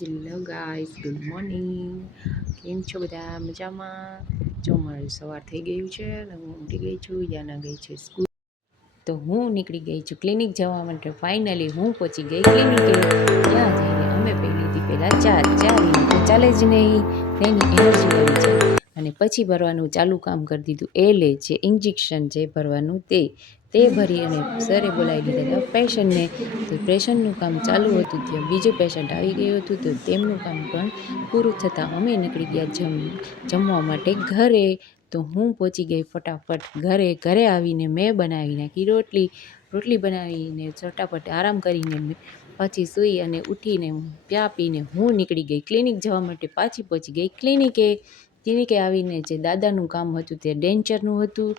Hello guys, good morning. કેમ છો બધા? મજામાં? જો મારું સવાર થઈ ગયું છે અને હું ઉઠી ગઈ છું. યાના ગઈ છે સ્કૂલ, તો હું નીકળી ગઈ છું ક્લિનિક જવા માટે. ફાઇનલી હું પહોંચી ગઈ ક્લિનિકે. ત્યાં જઈને અમે પી લીધી પહેલાં ચા વિના તો ચાલે જ નહીં, તેની એનર્જી પડી જાય. અને પછી ભરવાનું ચાલુ કામ કરી દીધું. એ લે છે ઇન્જેક્શન છે ભરવાનું, તે ભરી અને સરે બોલાવી દીધા પેશન્ટને. તો પેશન્ટનું કામ ચાલુ હતું ત્યાં બીજું પેશન્ટ આવી ગયું હતું, તો તેમનું કામ પણ પૂરું થતાં અમે નીકળી ગયા જમવા માટે ઘરે. તો હું પહોંચી ગઈ ફટાફટ ઘરે આવીને મેં બનાવી નાખી રોટલી બનાવીને ફટાફટ આરામ કરીને પાછી સૂઈ અને ઉઠીને ચા પીને હું નીકળી ગઈ ક્લિનિક જવા માટે. પાછી પહોંચી ગઈ ક્લિનિકે આવીને જે દાદાનું કામ હતું તે ડેન્ચરનું હતું,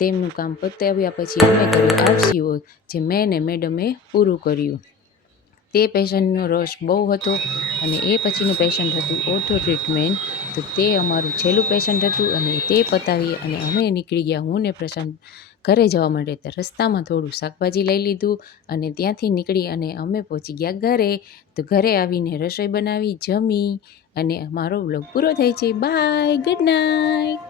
તેમનું કામ પતાવ્યા પછી અમે કર્યું આરસીઓ, જે મેં ને મેડમે પૂરું કર્યું. તે પેશન્ટનો રશ બહુ હતો અને એ પછીનું પેશન્ટ હતું ઓર્થો ટ્રીટમેન્ટ. તો તે અમારું છેલ્લું પેશન્ટ હતું અને તે પતાવી અને અમે નીકળી ગયા, હું ને પ્રશાંત, ઘરે જવા માટે. તો રસ્તામાં થોડું શાકભાજી લઈ લીધું અને ત્યાંથી નીકળી અને અમે પહોંચી ગયા ઘરે. તો ઘરે આવીને રસોઈ બનાવી, જમી અને મારો વ્લોગ પૂરો થાય છે. Bye, good night.